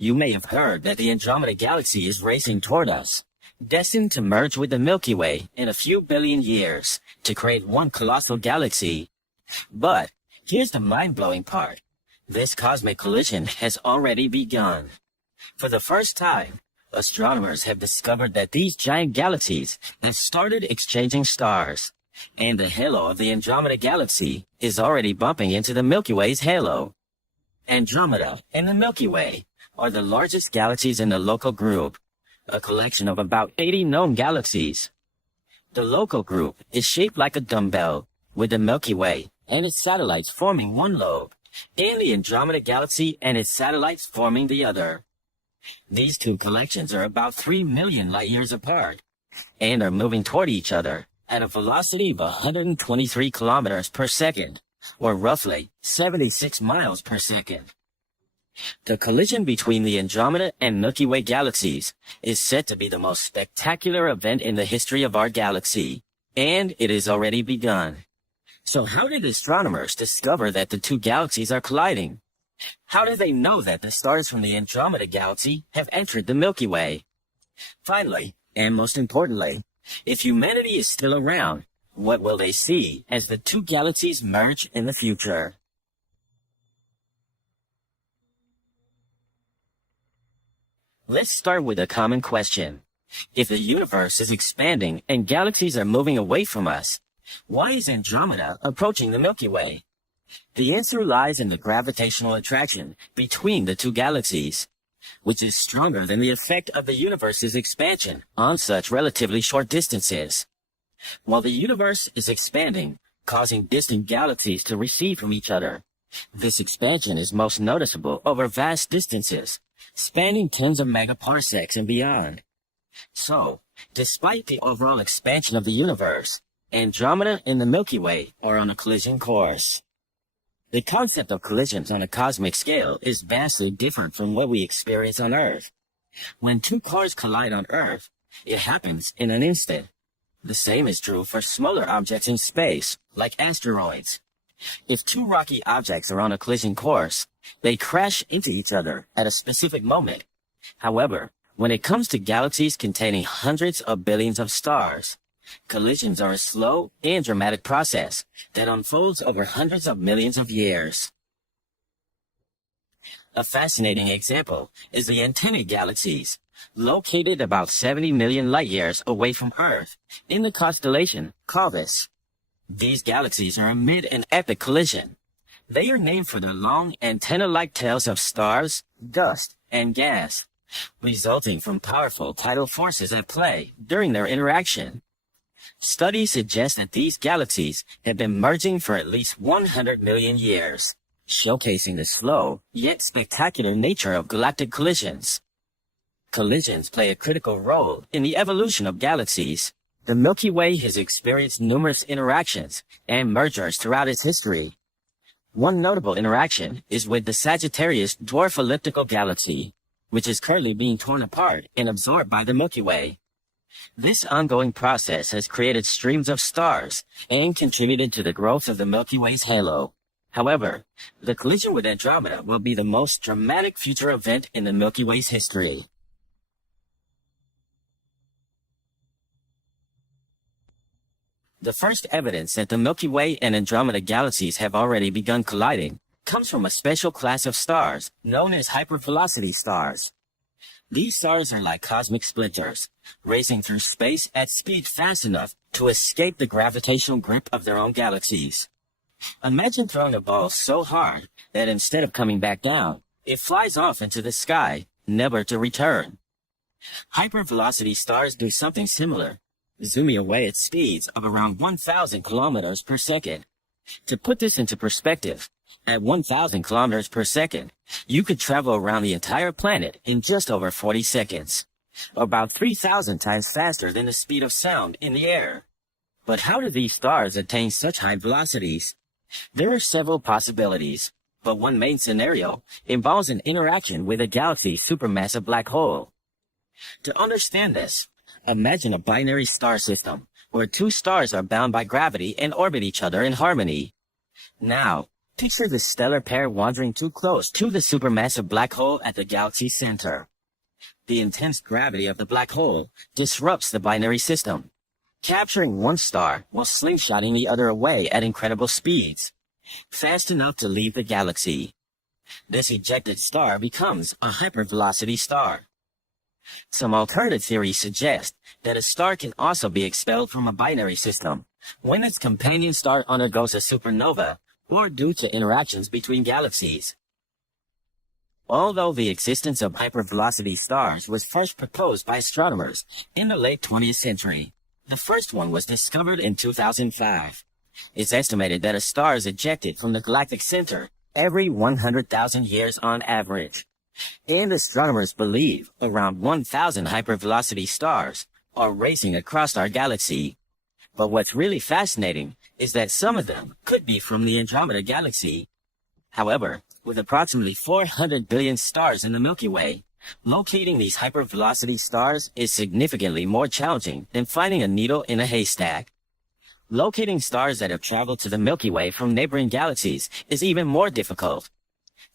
You may have heard that the Andromeda Galaxy is racing toward us, destined to merge with the Milky Way in a few billion years to create one colossal galaxy. But here's the mind-blowing part. This cosmic collision has already begun. For the first time, astronomers have discovered that these giant galaxies have started exchanging stars, and the halo of the Andromeda Galaxy is already bumping into the Milky Way's halo. Andromeda and the Milky Way are the largest galaxies in the local group, a collection of about 80 known galaxies. The local group is shaped like a dumbbell, with the Milky Way and its satellites forming one lobe, and the Andromeda Galaxy and its satellites forming the other. These two collections are about 3 million light-years apart, and are moving toward each other at a velocity of 123 kilometers per second, or roughly 76 miles per second. The collision between the Andromeda and Milky Way galaxies is said to be the most spectacular event in the history of our galaxy, and it has already begun. So how did astronomers discover that the two galaxies are colliding? How do they know that the stars from the Andromeda Galaxy have entered the Milky Way? Finally, and most importantly, if humanity is still around, what will they see as the two galaxies merge in the future? Let's start with a common question. If the universe is expanding and galaxies are moving away from us, why is Andromeda approaching the Milky Way? The answer lies in the gravitational attraction between the two galaxies, which is stronger than the effect of the universe's expansion on such relatively short distances. While the universe is expanding, causing distant galaxies to recede from each other, this expansion is most noticeable over vast distances, spanning tens of megaparsecs and beyond. So, despite the overall expansion of the universe, Andromeda and the Milky Way are on a collision course. The concept of collisions on a cosmic scale is vastly different from what we experience on Earth. When two cars collide on Earth, it happens in an instant. The same is true for smaller objects in space, like asteroids. If two rocky objects are on a collision course, they crash into each other at a specific moment. However, when it comes to galaxies containing hundreds of billions of stars, collisions are a slow and dramatic process that unfolds over hundreds of millions of years. A fascinating example is the antennae galaxies, located about 70 million light-years away from Earth, in the constellation Corvus. These galaxies are amid an epic collision. They are named for their long antenna-like tails of stars, dust, and gas, resulting from powerful tidal forces at play during their interaction. Studies suggest that these galaxies have been merging for at least 100 million years, showcasing the slow yet spectacular nature of galactic collisions. Collisions play a critical role in the evolution of galaxies. The Milky Way has experienced numerous interactions and mergers throughout its history. One notable interaction is with the Sagittarius dwarf elliptical galaxy, which is currently being torn apart and absorbed by the Milky Way. This ongoing process has created streams of stars and contributed to the growth of the Milky Way's halo. However, the collision with Andromeda will be the most dramatic future event in the Milky Way's history. The first evidence that the Milky Way and Andromeda galaxies have already begun colliding comes from a special class of stars known as hypervelocity stars. These stars are like cosmic splinters, racing through space at speed fast enough to escape the gravitational grip of their own galaxies. Imagine throwing a ball so hard that instead of coming back down, it flies off into the sky, never to return. Hypervelocity stars do something similar, zooming away at speeds of around 1,000 kilometers per second. To put this into perspective, at 1,000 kilometers per second, you could travel around the entire planet in just over 40 seconds, about 3,000 times faster than the speed of sound in the air. But how do these stars attain such high velocities? There are several possibilities, but one main scenario involves an interaction with a galaxy's supermassive black hole. To understand this, imagine a binary star system where two stars are bound by gravity and orbit each other in harmony. Now, Picture the stellar pair wandering too close to the supermassive black hole at the galaxy's center. The intense gravity of the black hole disrupts the binary system, capturing one star while slingshotting the other away at incredible speeds, fast enough to leave the galaxy. This ejected star becomes a hypervelocity star. Some alternative theories suggest that a star can also be expelled from a binary system when its companion star undergoes a supernova or due to interactions between galaxies. Although the existence of hypervelocity stars was first proposed by astronomers in the late 20th century, the first one was discovered in 2005. It's estimated that a star is ejected from the galactic center every 100,000 years on average. And astronomers believe around 1,000 hypervelocity stars are racing across our galaxy. But what's really fascinating is that some of them could be from the Andromeda galaxy. However, with approximately 400 billion stars in the Milky Way, locating these hypervelocity stars is significantly more challenging than finding a needle in a haystack. Locating stars that have traveled to the Milky Way from neighboring galaxies is even more difficult.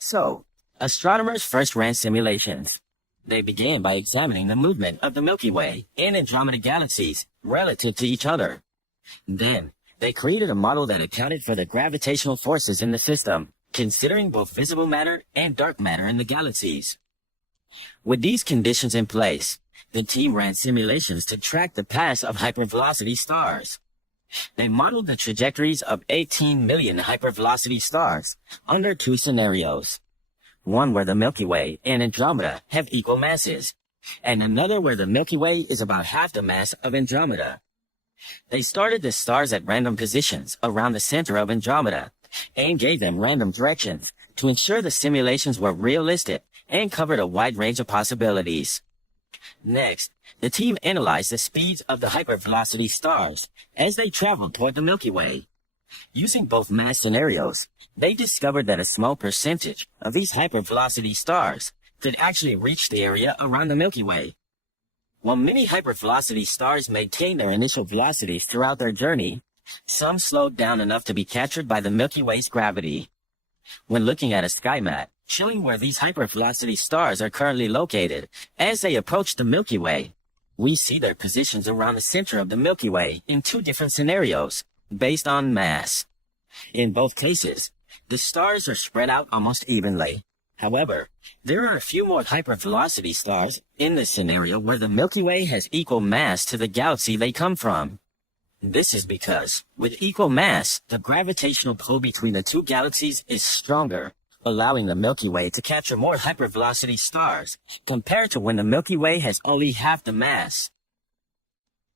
So, astronomers first ran simulations. They began by examining the movement of the Milky Way and Andromeda galaxies relative to each other. Then, they created a model that accounted for the gravitational forces in the system, considering both visible matter and dark matter in the galaxies. With these conditions in place, the team ran simulations to track the paths of hypervelocity stars. They modeled the trajectories of 18 million hypervelocity stars under two scenarios. One where the Milky Way and Andromeda have equal masses, and another where the Milky Way is about half the mass of Andromeda. They started the stars at random positions around the center of Andromeda and gave them random directions to ensure the simulations were realistic and covered a wide range of possibilities. Next, the team analyzed the speeds of the hypervelocity stars as they traveled toward the Milky Way. Using both mass scenarios, they discovered that a small percentage of these hypervelocity stars could actually reach the area around the Milky Way. While many hypervelocity stars maintained their initial velocities throughout their journey, some slowed down enough to be captured by the Milky Way's gravity. When looking at a sky map showing where these hypervelocity stars are currently located as they approach the Milky Way, we see their positions around the center of the Milky Way in two different scenarios, based on mass. In both cases, the stars are spread out almost evenly. However, there are a few more hypervelocity stars in the scenario where the Milky Way has equal mass to the galaxy they come from. This is because, with equal mass, the gravitational pull between the two galaxies is stronger, allowing the Milky Way to capture more hypervelocity stars, compared to when the Milky Way has only half the mass.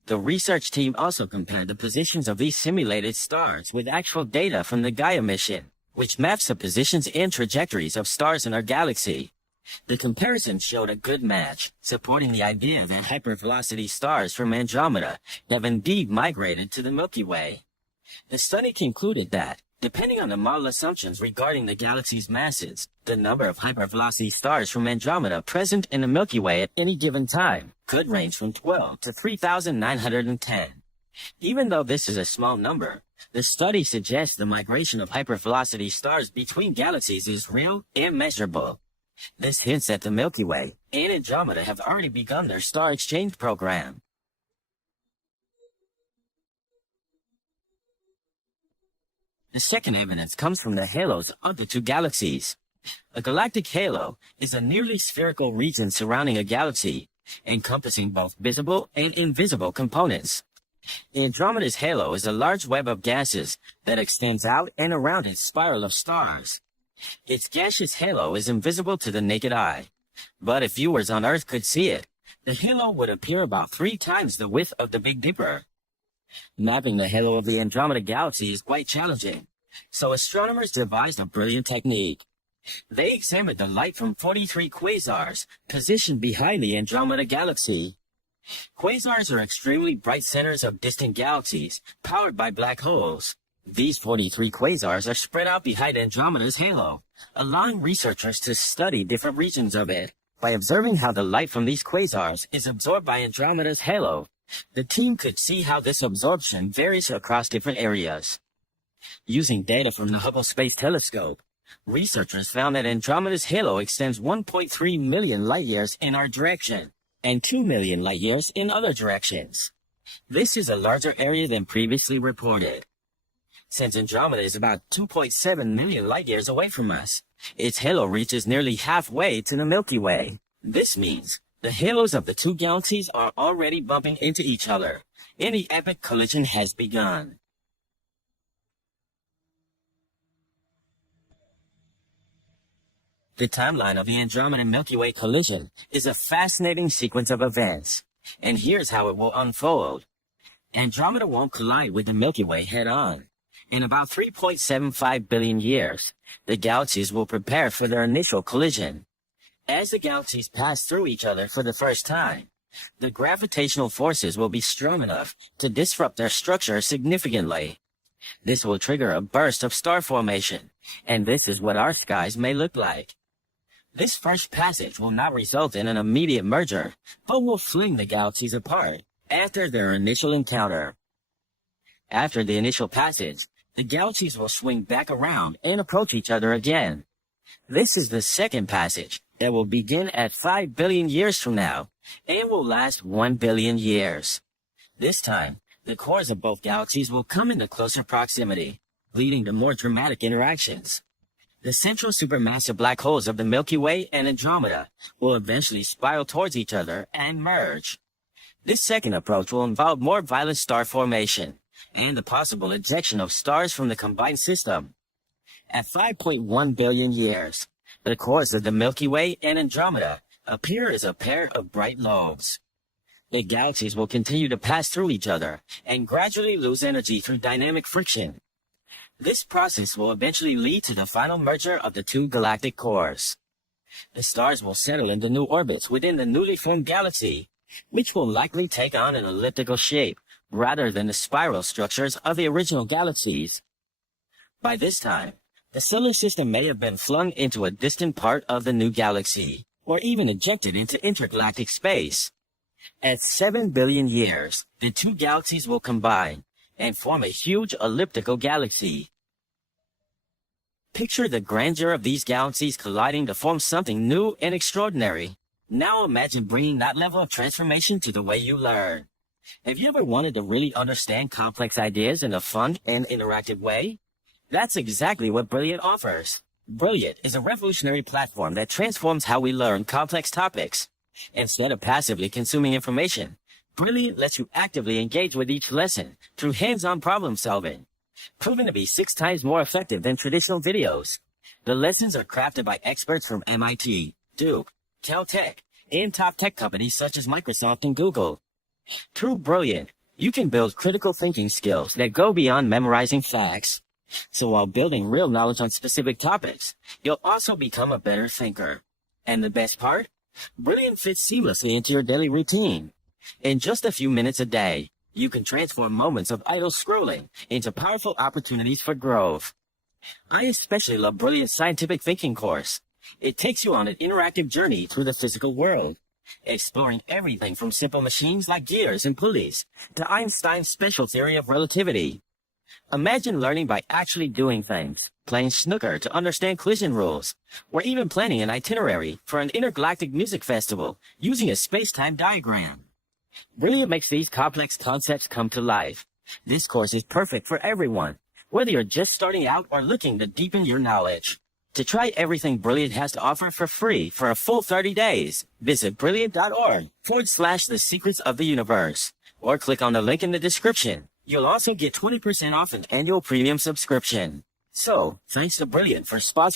The research team also compared the positions of these simulated stars with actual data from the Gaia mission, which maps the positions and trajectories of stars in our galaxy. The comparison showed a good match, supporting the idea that hypervelocity stars from Andromeda have indeed migrated to the Milky Way. The study concluded that, depending on the model assumptions regarding the galaxy's masses, the number of hypervelocity stars from Andromeda present in the Milky Way at any given time could range from 12 to 3,910. Even though this is a small number, the study suggests the migration of hypervelocity stars between galaxies is real and measurable. This hints that the Milky Way and Andromeda have already begun their star exchange program. The second evidence comes from the halos of the two galaxies. A galactic halo is a nearly spherical region surrounding a galaxy, encompassing both visible and invisible components. Andromeda's halo is a large web of gases that extends out and around its spiral of stars. Its gaseous halo is invisible to the naked eye, but if viewers on Earth could see it, the halo would appear about 3 times the width of the Big Dipper. Mapping the halo of the Andromeda galaxy is quite challenging, so astronomers devised a brilliant technique. They examined the light from 43 quasars positioned behind the Andromeda galaxy. Quasars are extremely bright centers of distant galaxies, powered by black holes. These 43 quasars are spread out behind Andromeda's halo, allowing researchers to study different regions of it. By observing how the light from these quasars is absorbed by Andromeda's halo, the team could see how this absorption varies across different areas. Using data from the Hubble Space Telescope, researchers found that Andromeda's halo extends 1.3 million light-years in our direction and 2 million light-years in other directions. This is a larger area than previously reported. Since Andromeda is about 2.7 million light-years away from us, its halo reaches nearly halfway to the Milky Way. This means the halos of the two galaxies are already bumping into each other, and the epic collision has begun. The timeline of the Andromeda-Milky Way collision is a fascinating sequence of events, and here's how it will unfold. Andromeda won't collide with the Milky Way head-on. In about 3.75 billion years, the galaxies will prepare for their initial collision. As the galaxies pass through each other for the first time, the gravitational forces will be strong enough to disrupt their structure significantly. This will trigger a burst of star formation, and this is what our skies may look like. This first passage will not result in an immediate merger, but will fling the galaxies apart after their initial encounter. After the initial passage, the galaxies will swing back around and approach each other again. This is the second passage that will begin at 5 billion years from now and will last 1 billion years. This time, the cores of both galaxies will come into closer proximity, leading to more dramatic interactions. The central supermassive black holes of the Milky Way and Andromeda will eventually spiral towards each other and merge. This second approach will involve more violent star formation and the possible ejection of stars from the combined system. At 5.1 billion years, the cores of the Milky Way and Andromeda appear as a pair of bright lobes. The galaxies will continue to pass through each other and gradually lose energy through dynamic friction. This process will eventually lead to the final merger of the two galactic cores. The stars will settle into new orbits within the newly formed galaxy, which will likely take on an elliptical shape rather than the spiral structures of the original galaxies. By this time, the solar system may have been flung into a distant part of the new galaxy, or even ejected into intergalactic space. At 7 billion years, the two galaxies will combine and form a huge elliptical galaxy. Picture the grandeur of these galaxies colliding to form something new and extraordinary. Now imagine bringing that level of transformation to the way you learn. Have you ever wanted to really understand complex ideas in a fun and interactive way? That's exactly what Brilliant offers. Brilliant is a revolutionary platform that transforms how we learn complex topics. Instead of passively consuming information, Brilliant lets you actively engage with each lesson through hands-on problem solving. Proven to be 6 times more effective than traditional videos. The lessons are crafted by experts from MIT, Duke, Caltech, and top tech companies such as Microsoft and Google. Through Brilliant, you can build critical thinking skills that go beyond memorizing facts. So while building real knowledge on specific topics, you'll also become a better thinker. And the best part? Brilliant fits seamlessly into your daily routine. In just a few minutes a day, you can transform moments of idle scrolling into powerful opportunities for growth. I especially love Brilliant's scientific thinking course. It takes you on an interactive journey through the physical world, exploring everything from simple machines like gears and pulleys to Einstein's special theory of relativity. Imagine learning by actually doing things, playing snooker to understand collision rules, or even planning an itinerary for an intergalactic music festival using a space-time diagram. Brilliant makes these complex concepts come to life. This course is perfect for everyone, whether you're just starting out or looking to deepen your knowledge. To try everything Brilliant has to offer for free for a full 30 days, visit brilliant.org/the secrets of the universe, or click on the link in the description. You'll also get 20% off an annual premium subscription. So, thanks to Brilliant for sponsoring